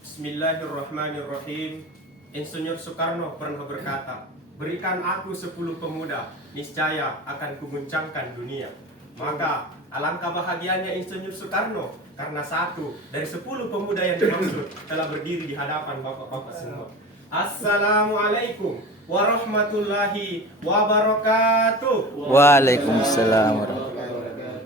Bismillahirrahmanirrahim. Insinyur Soekarno pernah berkata, "Berikan aku 10 pemuda, niscaya akan kuguncangkan dunia." Maka alangkah bahagianya Insinyur Soekarno karena satu dari 10 pemuda yang dimaksud telah berdiri di hadapan bapak-bapak semua. Assalamualaikum warahmatullahi wabarakatuh. Waalaikumsalam warahmatullahi wabarakatuh.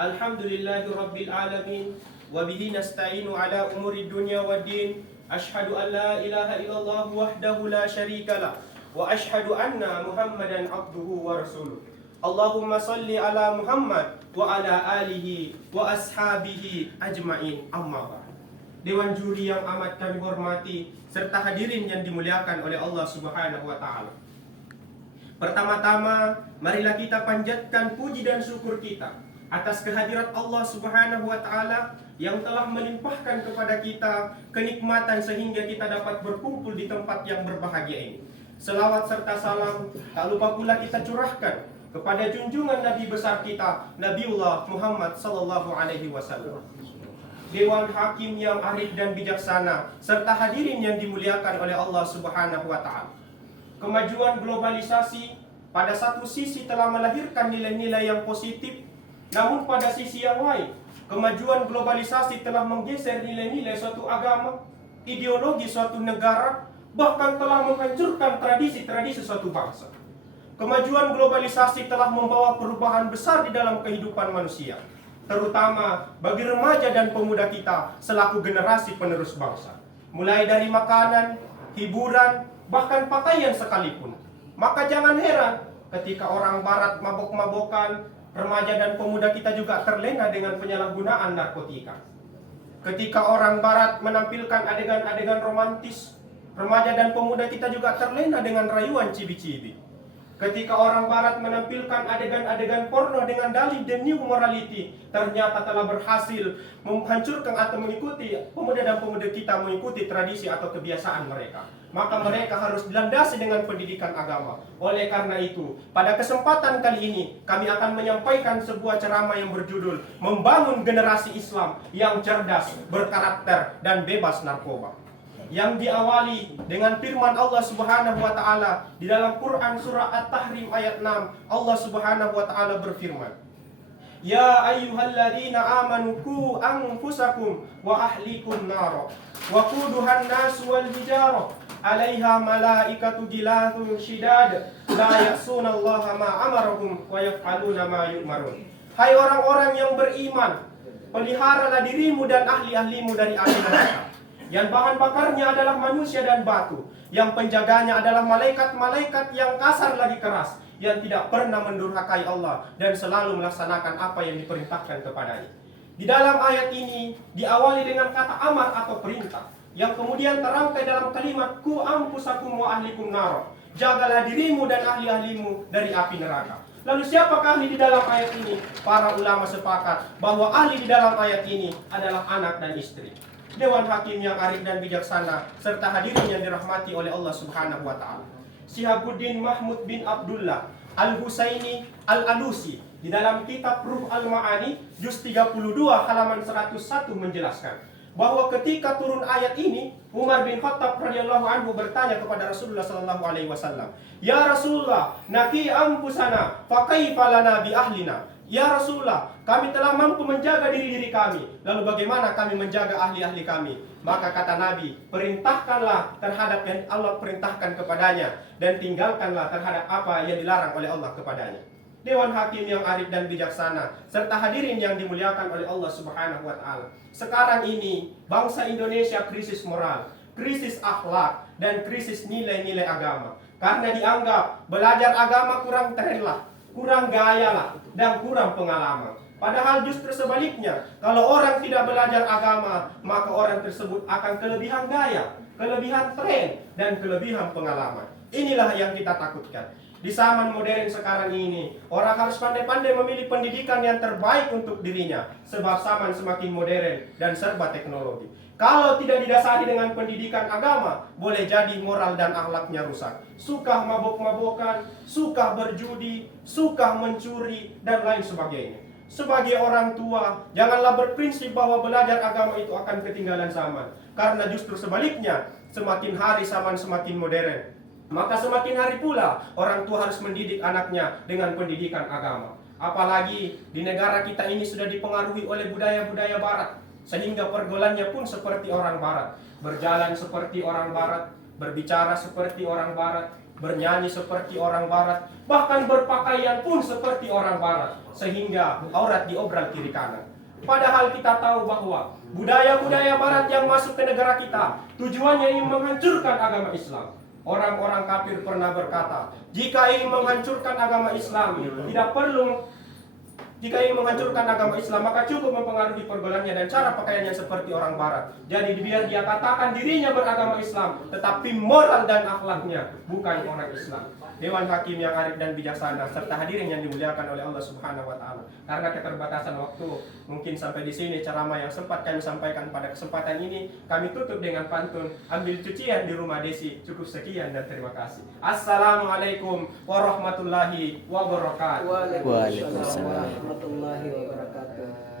Alhamdulillahi rabbil alamin. Wabihi nasta'inu ala umuri dunya waddin. Ashhadu an la ilaha illallah wahdahu la syarikalah. Wa ashhadu anna Muhammadan abduhu wa rasuluh. Allahumma salli ala Muhammad wa ala alihi wa ashabihi ajma'in, amma ba'd. Dewan juri yang amat kami hormati serta hadirin yang dimuliakan oleh Allah Subhanahu wa taala. Pertama-tama, marilah kita panjatkan puji dan syukur kita atas kehadirat Allah Subhanahu wa taala yang telah melimpahkan kepada kita kenikmatan sehingga kita dapat berkumpul di tempat yang berbahagia ini. Selawat serta salam tak lupa pula kita curahkan kepada junjungan Nabi besar kita, Nabiullah Muhammad sallallahu alaihi wasallam. Dewan hakim yang arif dan bijaksana serta hadirin yang dimuliakan oleh Allah Subhanahu wa taala. Kemajuan globalisasi pada satu sisi telah melahirkan nilai-nilai yang positif, namun pada sisi yang lain, kemajuan globalisasi telah menggeser nilai-nilai suatu agama, ideologi suatu negara, bahkan telah menghancurkan tradisi-tradisi suatu bangsa. Kemajuan globalisasi telah membawa perubahan besar di dalam kehidupan manusia, terutama bagi remaja dan pemuda kita selaku generasi penerus bangsa. Mulai dari makanan, hiburan, bahkan pakaian sekalipun. Maka jangan heran ketika orang barat mabok-mabokan, remaja dan pemuda kita juga terlena dengan penyalahgunaan narkotika. Ketika orang barat menampilkan adegan-adegan romantis, remaja dan pemuda kita juga terlena dengan rayuan cibi-cibi. Ketika orang barat menampilkan adegan-adegan porno dengan dalih the new morality, ternyata telah berhasil menghancurkan atau mengikuti pemuda dan pemuda kita mengikuti tradisi atau kebiasaan mereka. Maka mereka harus dilandasi dengan pendidikan agama. Oleh karena itu, pada kesempatan kali ini kami akan menyampaikan sebuah ceramah yang berjudul Membangun Generasi Islam yang Cerdas, Berkarakter, dan Bebas Narkoba, yang diawali dengan firman Allah Subhanahu wa taala di dalam Quran surah At-Tahrim ayat 6. Allah Subhanahu wa taala berfirman, "Ya ayyuhalladzina amanu qu anfusakum wa ahlikum nara wa quduhan nas wal hijarah 'alaiha malaikatu gilathun shidad la ya'sunallaha ma amarahum wa yaf'aluna ma yu'marun." Hai orang-orang yang beriman, peliharalah dirimu dan ahli-ahlimu dari api neraka, yang bahan bakarnya adalah manusia dan batu, yang penjaganya adalah malaikat-malaikat yang kasar lagi keras, yang tidak pernah mendurhakai Allah dan selalu melaksanakan apa yang diperintahkan kepadanya. Di dalam ayat ini diawali dengan kata amar atau perintah, yang kemudian terangkai dalam kalimat ku anfusakum wa ahlikum nar. Jagalah dirimu dan ahli-ahlimu dari api neraka. Lalu siapakah ahli di dalam ayat ini? Para ulama sepakat bahwa ahli di dalam ayat ini adalah anak dan istri. Dewan hakim yang arif dan bijaksana serta hadirin yang dirahmati oleh Allah Subhanahu wa taala. Syihabuddin Mahmud bin Abdullah Al-Husaini Al-Alusi di dalam kitab Ruh Al-Ma'ani juz 32 halaman 101 menjelaskan bahwa ketika turun ayat ini, Umar bin Khattab radhiyallahu anhu bertanya kepada Rasulullah sallallahu alaihi wasallam, "Ya Rasulullah, naki anfusana fa kaifa lana bi ahlina?" Ya Rasulullah, kami telah mampu menjaga diri kami, lalu bagaimana kami menjaga ahli-ahli kami? Maka kata Nabi, perintahkanlah terhadap yang Allah perintahkan kepadanya, dan tinggalkanlah terhadap apa yang dilarang oleh Allah kepadanya. Dewan hakim yang arif dan bijaksana serta hadirin yang dimuliakan oleh Allah Subhanahu wa taala. Sekarang ini bangsa Indonesia krisis moral, krisis akhlak, dan krisis nilai-nilai agama. Karena dianggap belajar agama kurang tren lah, kurang gaya lah, dan kurang pengalaman. Padahal justru sebaliknya, kalau orang tidak belajar agama, maka orang tersebut akan kelebihan gaya, kelebihan tren, dan kelebihan pengalaman. Inilah yang kita takutkan. Di zaman modern sekarang ini, orang harus pandai-pandai memilih pendidikan yang terbaik untuk dirinya, sebab zaman semakin modern dan serba teknologi. Kalau tidak didasari dengan pendidikan agama, boleh jadi moral dan akhlaknya rusak. Suka mabok-mabokan, suka berjudi, suka mencuri, dan lain sebagainya. Sebagai orang tua, janganlah berprinsip bahwa belajar agama itu akan ketinggalan zaman. Karena justru sebaliknya, semakin hari zaman semakin modern. Maka semakin hari pula orang tua harus mendidik anaknya dengan pendidikan agama. Apalagi di negara kita ini sudah dipengaruhi oleh budaya-budaya barat, sehingga pergaulannya pun seperti orang barat, berjalan seperti orang barat, berbicara seperti orang barat, bernyanyi seperti orang barat, bahkan berpakaian pun seperti orang barat, sehingga aurat diobral kiri kanan. Padahal kita tahu bahwa budaya-budaya barat yang masuk ke negara kita tujuannya ingin menghancurkan agama Islam. Orang-orang kafir pernah berkata, jika ingin menghancurkan agama Islam, tidak perlu. Jika ingin menghancurkan agama Islam, maka cukup mempengaruhi pergaulannya dan cara pakaiannya seperti orang barat. Jadi biar dia katakan dirinya beragama Islam, tetapi moral dan akhlaknya bukan orang Islam. Dewan Hakim yang arif dan bijaksana serta hadirin yang dimuliakan oleh Allah Subhanahu wa taala. Karena keterbatasan waktu, mungkin sampai di sini ceramah yang sempat kami sampaikan pada kesempatan ini. Kami tutup dengan pantun ambil cucian di rumah Desi. Cukup sekian dan terima kasih. Assalamualaikum warahmatullahi wabarakatuh. Waalaikumsalam warahmatullahi wabarakatuh.